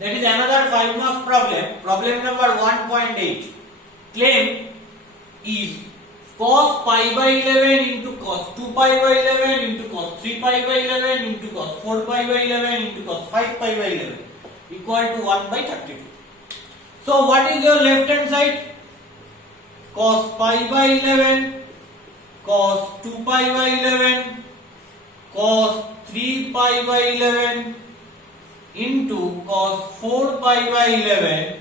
That is another 5 marks problem. Problem number 1.8. Claim is cos pi by 11 into cos 2 pi by 11 into cos 3 pi by 11 into cos 4 pi by 11 into cos 5 pi by 11 equal to 1 by 32. So what is your left hand side? Cos pi by 11, cos 2 pi by 11, cos 3 pi by 11 into cos 4 pi by 11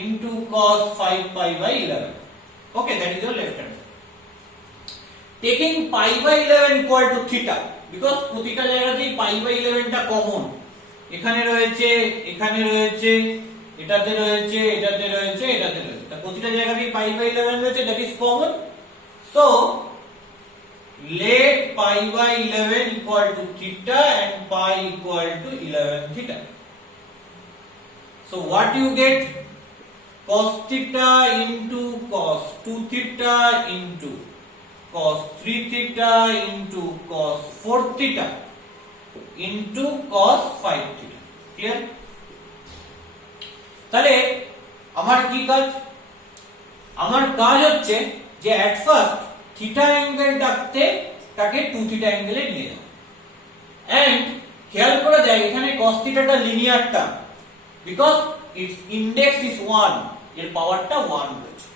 into cos 5 pi by 11. Okay, that is your left hand. Taking pi by 11 equal to theta, because প্রতিটা জায়গাতেই pi by 11 টা common, এখানে রয়েছে, এখানে রয়েছে, এটাতে রয়েছে, এটাতে রয়েছে, এটাতে রয়েছে, তা প্রতিটা জায়গাতেই pi by 11 রয়েছে, that is common. So let pi by 11 equal to theta and pi equal to 11 theta. So what you get? Cos theta into cos 2 theta into cos 3 theta into cos 4 theta into cos 5 theta. Clear? তাহলে আমার কি কাজ? আমার কাজ হচ্ছে যে at first theta angle ডাকতে তাকে 2 থিটা অ্যাঙ্গেলে নিয়ে যাও। এন্ড খেয়াল করে দেখ এখানে cos থিটাটা linear term, because its index is 1, এর পাওয়ারটা 1 রয়েছে।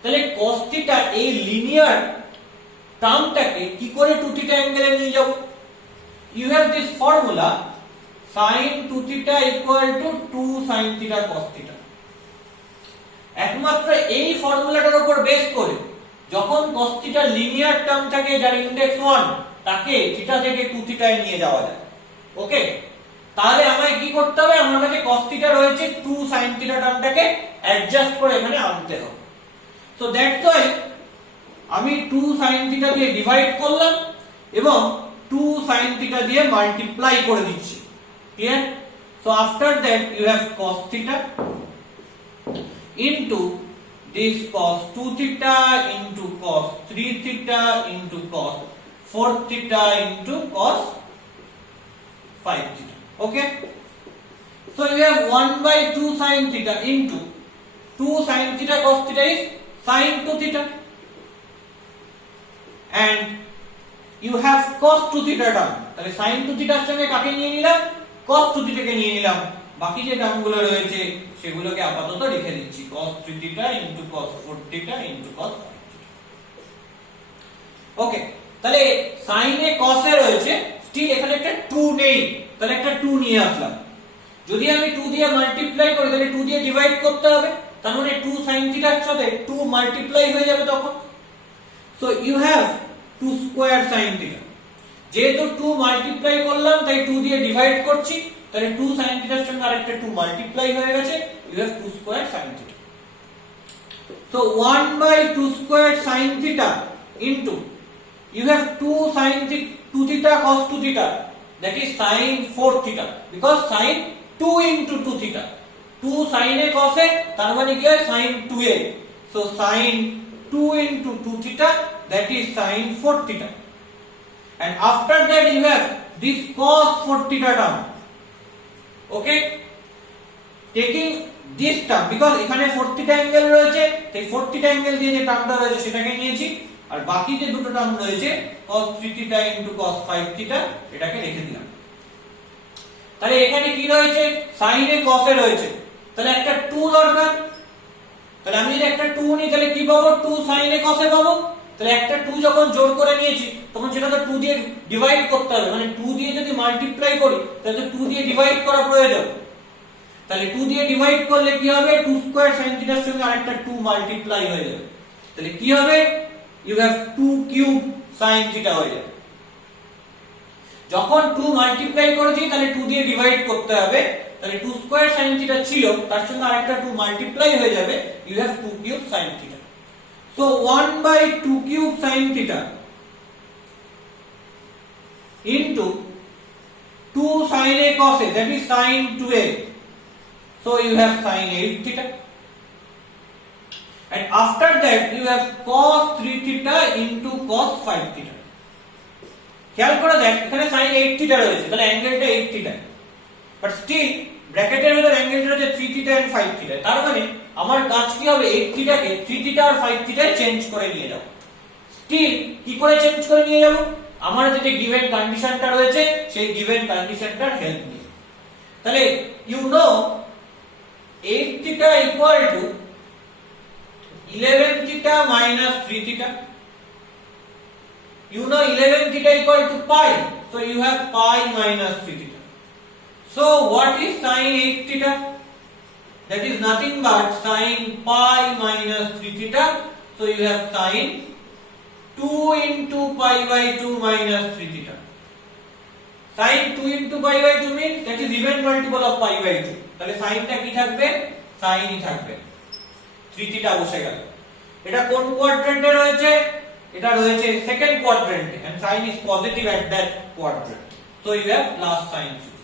তাহলে cos থিটা এই লিনিয়ার টার্মটাকে কি করে 2 থিটা অ্যাঙ্গেলে নিয়ে যাব? You have this formula sin 2 theta equal to 2 sin theta cos theta. একমাত্র এই ফর্মুলাটার উপর বেস করে যখন cos theta লিনিয়ার টার্ম থাকে যার ইনডেক্স 1, তাকে থিটা থেকে 2 থিটায় নিয়ে যাওয়া যায়। ওকে, তাহলে আমায় কি করতে হবে? আমার কাছে cos theta রয়েছে, 2 sin theta টার্মটাকে অ্যাডজাস্ট করে এখানে আনতে হবে। সো দ্যাটস ওয়াই আমি 2 sin theta দিয়ে ডিভাইড করলাম এবং 2 sin theta দিয়ে মাল্টিপ্লাই করে দিচ্ছি। Clear? So after that you have cos theta into this cos 2 theta into cos 3 theta into cos 4 theta into cos 5 theta. Okay? So you have 1 by 2 sin theta into 2 sin theta cos theta is sin 2 theta. And you have cos 2 theta term. তাহলে sin 2 theta এর সঙ্গে কাকে নিয়ে নিলাম? cos 2 theta কে নিয়ে নিলাম। বাকি যে টার্মগুলো রয়েছে সেগুলোকে আপাতত লিখে দিচ্ছি, cos 3 theta into cos 4 theta into cos 5 theta. ওকে, তাহলে sin এ cos এ রয়েছে, স্টিল এখানে একটা 2 নেই, তাহলে একটা 2 নিয়ে আসলাম। যদি আমি 2 দিয়ে মাল্টিপ্লাই করি তাহলে 2 দিয়ে ডিভাইড করতে হবে, তার মানে 2 sin theta এর সাথে 2 মাল্টিপ্লাই হয়ে যাবে তখন। So you have 2 square sin theta. যেহেতু 2 মাল্টিপ্লাই করলাম তাই 2 দিয়ে ডিভাইড করছি, তাহলে 2 sin theta এর সঙ্গে আরেকটা 2 মাল্টিপ্লাই হয়ে গেছে, you have 2 square sin theta. So 1 by 2 square sin theta into you have 2 sin 2 theta cos 2 theta, that is sin 4 theta, because sin 2 into 2 theta, 2 sin a cos a, তার মানে কি হয় sin 2a, so sin 2 into 2 theta, that is sin 4 theta. And after that you have this cos 4 theta term. Okay, taking this term, because এখানে 4 theta angle রয়েছে, তাই 4 theta angle দিয়ে যে টার্মটা রয়েছে সেটাকে নিয়েছি, আর বাকি যে দুটো টার্ম রয়েছে cos 3 theta into cos 5 theta এটাকে রেখে দিলাম। তাহলে এখানে কি রয়েছে? sin এ cos এ রয়েছে, তাহলে একটা 2 দরকার। তাহলে আমি যদি একটা 2 নিই তাহলে কি পাবো? 2 sin এ cos এ পাবো। তাহলে একটা 2 যখন জোড় করে নিয়েছি তখন সেটাকে 2 দিয়ে ডিভাইড করতে হবে, মানে 2 দিয়ে যদি মাল্টিপ্লাই করি তাহলে 2 দিয়ে ডিভাইড করা প্রয়োজন। তাহলে 2 দিয়ে ডিভাইড করলে কি হবে? 2 স্কয়ার sin থিটার সঙ্গে আরেকটা 2 মাল্টিপ্লাই হয়ে যাবে, তাহলে কি হবে? you have 2 cube sin theta হয়ে যাবে। যখন 2 মাল্টিপ্লাই করেছি তাহলে 2 দিয়ে ডিভাইড করতে হবে, তাহলে 2 স্কয়ার sin থিটা ছিল তার সঙ্গে আরেকটা 2 মাল্টিপ্লাই হয়ে যাবে, you have 2 কিউব sin থিটা। So 1 by 2 cube sin theta into 2 sin a cos a, that is sin 2a. So you have sin 8 theta. And after that you have cos 3 theta into cos 5 theta. খেয়াল করে দেখ এখানে sin 8 theta রয়েছে, তাহলে অ্যাঙ্গেলটা 8 theta, but still ব্র্যাকেটের ভিতর অ্যাঙ্গেলটা theta and 5 theta. তার মানে আমার কাজ কি হবে, 8 থিটাকে 3 থিটা আর 5 থিটায় চেঞ্জ করে নিয়ে যাব। স্টিল কি করে চেঞ্জ করে নিয়ে যাব, আমার যে গিভেন কন্ডিশনটা রয়েছে সেই গিভেন কন্ডিশনটার হেল্প নিয়ে। তাহলে you know 8 theta equal to 11 theta minus 3 theta. You know 11 theta equal to pi, so you have pi minus 3 theta. So what is sin 8 theta? That is nothing but sin pi minus 3 theta. So you have sin 2 into pi by 2 minus 3 theta. Sin 2 into pi by 2 means that is even multiple of pi by 2. তাহলে সাইনটা কি থাকবে, সাইনই থাকবে, 3 theta বসে গেল। এটা কোন কোয়াড্রেন্টে রয়েছে, এটা রয়েছে second কোয়াড্রেন্টে, and sin is positive at that quadrant, so you have plus sin 3।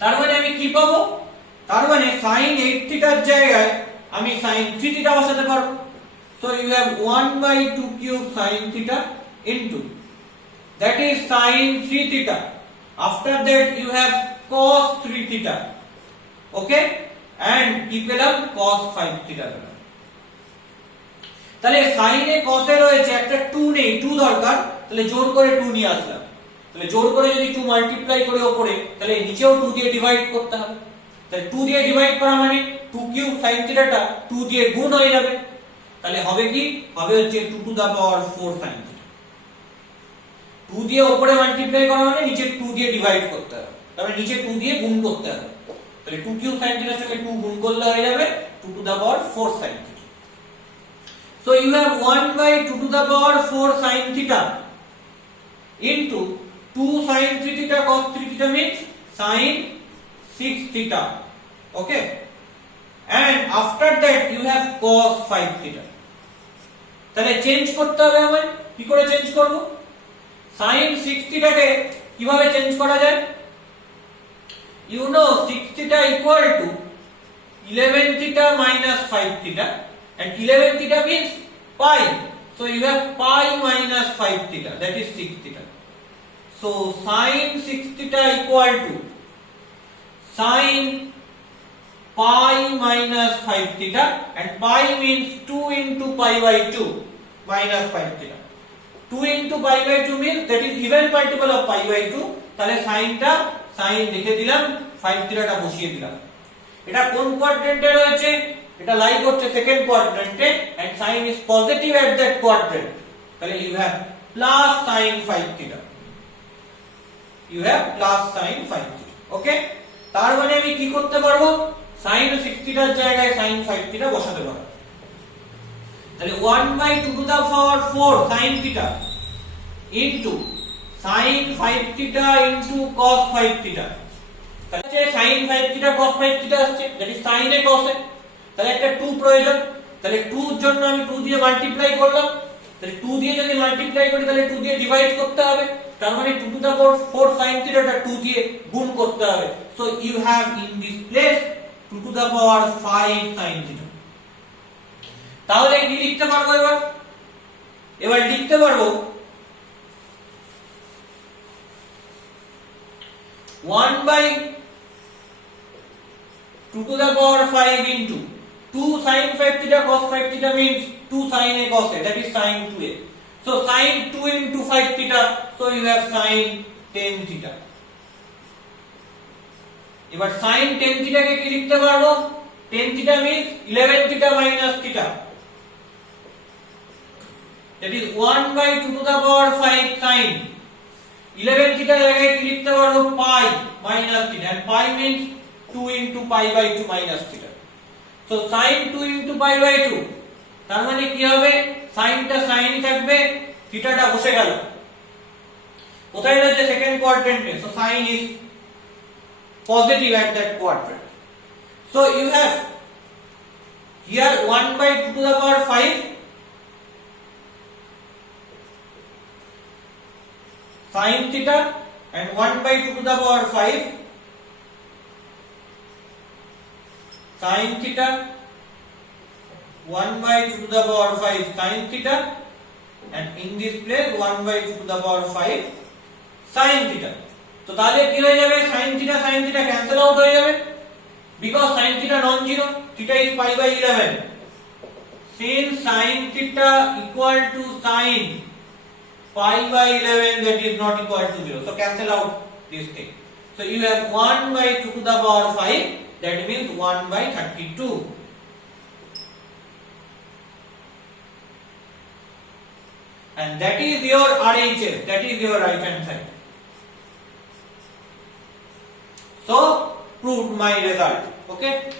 তার মানে আমি কি পাবো, তার মানে sin 8 থিটার জায়গায় আমি sin 3 থিটা বসাতে পারবো। so you have 1 by 2 cube sin theta into that is sin 3 theta. After that you have cos 3 theta, okay, and কি পেলাম, cos 5 theta পেলাম। তাহলে sin এ cos এ রয়েছে একটা 2 নেই, 2 দরকার, তাহলে জোর করে 2 নিয়ে আসলাম। তাহলে জোর করে যদি 2 মাল্টিপ্লাই করে উপরে, তাহলে নিচেও 2 দিয়ে ডিভাইড করতে হবে। তাহলে 2 দিয়ে ডিভাইড করা মানে 2 কিউব sin থিটাটা 2 দিয়ে গুণ হয়ে যাবে। তাহলে হবে কি, হবে হচ্ছে 2 টু দা পাওয়ার 4 sin থিটা। 2 দিয়ে উপরে মাল্টিপ্লাই করা মানে নিচে 2 দিয়ে ডিভাইড করতে হবে, তারপরে নিচে 2 দিয়ে গুণ করতে হবে। তাহলে 2 কিউব sin থিটার সঙ্গে 2 গুণ করলে হয়ে যাবে 2 টু দা পাওয়ার 4 sin থিটা। So you have 1 by 2 to the power 4 sin theta into 2 sin 3 theta cos 3 theta means sin 6 theta, okay, and after that you have cos 5 theta. তাহলে change করতে হবে আমায়, কি করে চেঞ্জ করব, sin 6 theta কে কিভাবে change করা যায়, you know 6 theta equal to 11 theta minus 5 theta, and 11 theta means pi, so you have pi minus 5 theta, that is 6 theta. So sin 6 theta equal to sin pi minus 5 theta, and pi means 2 into pi by 2 minus 5 theta. 2 into pi by 2 means that is even multiple of pi by 2, তাহলে সাইনটা sign লিখে দিলাম, 5 থিটাটা বসিয়ে দিলাম। এটা কোন কোয়াড্রেন্টে রয়েছে, এটা লাই করছে second কোয়াড্রেন্টে, and sin is positive at that quadrant, তাহলে you have plus sin 5 theta, you have plus sin 5 theta, okay। তার মানে আমি কি করতে পারবো, sin 6 থিটার জায়গায় sin 5 থিটা বসাতে পারবো। তাহলে 1 by 2 to the power 4 sin theta into sin 5 theta into cos 5 theta, তাহলে sin 5 theta cos 5 theta আসছে, that is sin A cos এ, তাহলে একটা 2 প্রয়োজন, তাহলে 2 এর জন্য আমি 2 দিয়ে মাল্টিপ্লাই করলাম। তাহলে 2 দিয়ে যদি মাল্টিপ্লাই করি তাহলে 2 দিয়ে ডিভাইড করতে হবে, তার মানে 2 টু দা পাওয়ার 4 sin থিটাটা 2 দিয়ে গুণ করতে হবে। So you have in this place 2 to the power 5 sin থিটা। তাহলে কি লিখতে পারবো, এবার লিখতে পারবো 1 by 2 to the power 5 into 2 sin 5 theta cos 5 theta means 2 sin a cos a, that is sin 2a. So sin 2 into 5 theta, so you have sin 10 theta. এবার sin 10 theta কে কি লিখতে পারবো, 10 theta means 11 theta minus theta, that is 1 by 2 to the power 5 sin 11 theta জায়গায় কি লিখতে পারবো, pi minus theta, and pi means 2 into pi by 2 minus theta. So sin 2 into pi by 2, তার মানে কি হবে, সাইনটা সাইনই থাকবে, থিটাটা বসে গেল কোথায় রয়েছে, second কোয়াড্রেন্টে, so sin is positive at that quadrant. So you have here 1 by 2 to the power 5 sin theta and 1 by 2 to the power 5 sin theta, 1 by 2 to the power 5 sin theta, and in this place 1 by 2 to the power 5 sin theta. তো তাহলে কি হয়ে যাবে, sin theta cancel out হয়ে যাবে, because sin theta non-zero, theta is pi by 11. Since sin theta equal to sin pi by 11, that is not equal to 0. So cancel out this thing. So you have 1 by 2 to the power 5, that means 1 by 32. And that is your RHS, that is your right hand side. So proved my result. Okay.